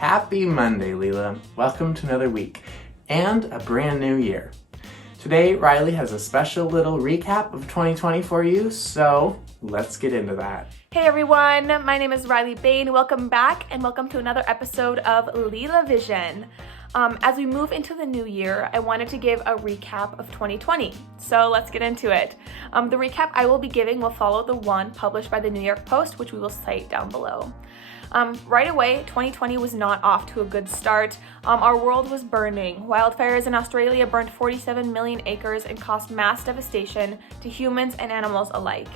Happy Monday, Lila. Welcome to another week and a brand new year. Today, Rylee has a special little recap of 2020 for you, so let's get into that. Hey everyone, my name is Rylee Bain. Welcome back and welcome to another episode of LILA Vision. As we move into the new year, I wanted to give a recap of 2020. So let's get into it. The recap I will be giving will follow the one published by the New York Post, which we will cite down below. Right away, 2020 was not off to a good start. Our world was burning. Wildfires in Australia burned 47 million acres and caused mass devastation to humans and animals alike.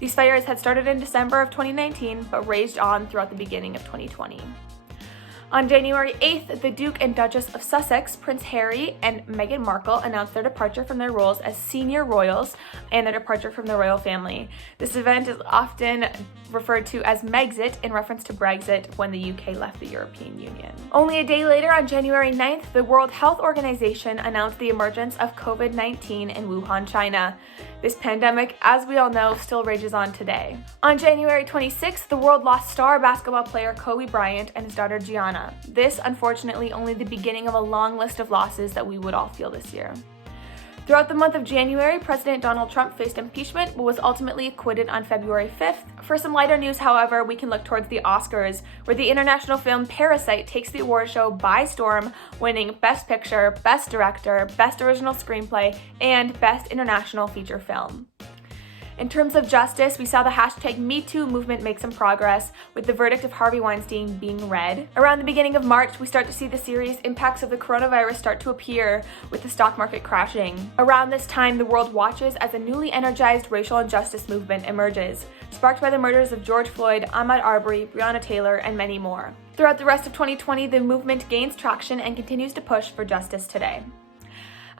These fires had started in December of 2019, but raged on throughout the beginning of 2020. On January 8th, the Duke and Duchess of Sussex, Prince Harry and Meghan Markle announced their departure from their roles as senior royals and their departure from the royal family. This event is often referred to as Megxit in reference to Brexit when the UK left the European Union. Only a day later, on January 9th, the World Health Organization announced the emergence of COVID-19 in Wuhan, China. This pandemic, as we all know, still rages on today. On January 26th, the world lost star basketball player Kobe Bryant and his daughter Gianna. This, unfortunately, only the beginning of a long list of losses that we would all feel this year. Throughout the month of January, President Donald Trump faced impeachment, but was ultimately acquitted on February 5th. For some lighter news, however, we can look towards the Oscars, where the international film Parasite takes the award show by storm, winning Best Picture, Best Director, Best Original Screenplay, and Best International Feature Film. In terms of justice, we saw the hashtag #MeToo movement make some progress, with the verdict of Harvey Weinstein being read. Around the beginning of March, we start to see the serious impacts of the coronavirus start to appear, with the stock market crashing. Around this time, the world watches as a newly energized racial injustice movement emerges, sparked by the murders of George Floyd, Ahmaud Arbery, Breonna Taylor, and many more. Throughout the rest of 2020, the movement gains traction and continues to push for justice today.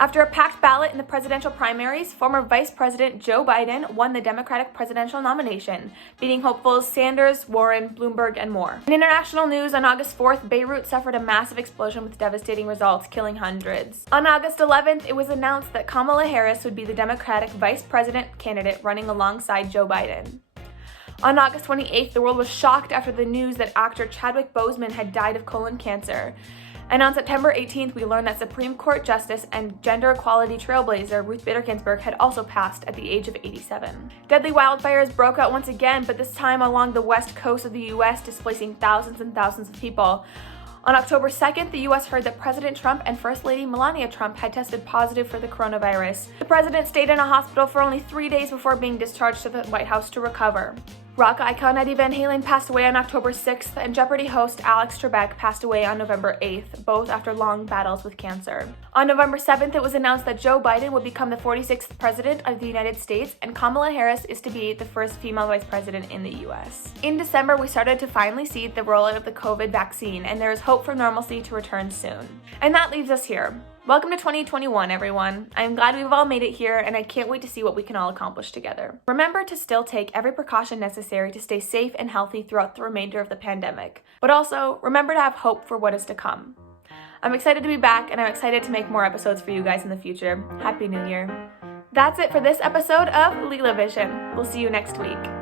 After a packed ballot in the presidential primaries, former Vice President Joe Biden won the Democratic presidential nomination, beating hopefuls Sanders, Warren, Bloomberg, and more. In international news, on August 4th, Beirut suffered a massive explosion with devastating results, killing hundreds. On August 11th, it was announced that Kamala Harris would be the Democratic vice president candidate running alongside Joe Biden. On August 28th, the world was shocked after the news that actor Chadwick Boseman had died of colon cancer. And on September 18th, we learned that Supreme Court Justice and gender equality trailblazer Ruth Bader Ginsburg had also passed at the age of 87. Deadly wildfires broke out once again, but this time along the west coast of the US, displacing thousands and thousands of people. On October 2nd, the US heard that President Trump and First Lady Melania Trump had tested positive for the coronavirus. The president stayed in a hospital for only 3 days before being discharged to the White House to recover. Rock icon Eddie Van Halen passed away on October 6th, and Jeopardy host Alex Trebek passed away on November 8th, both after long battles with cancer. On November 7th, it was announced that Joe Biden would become the 46th president of the United States, and Kamala Harris is to be the first female vice president in the US. In December, we started to finally see the rollout of the COVID vaccine, and there is hope for normalcy to return soon. And that leaves us here. Welcome to 2021, everyone. I'm glad we've all made it here, and I can't wait to see what we can all accomplish together. Remember to still take every precaution necessary to stay safe and healthy throughout the remainder of the pandemic. But also, remember to have hope for what is to come. I'm excited to be back, and I'm excited to make more episodes for you guys in the future. Happy New Year. That's it for this episode of LILAVision. We'll see you next week.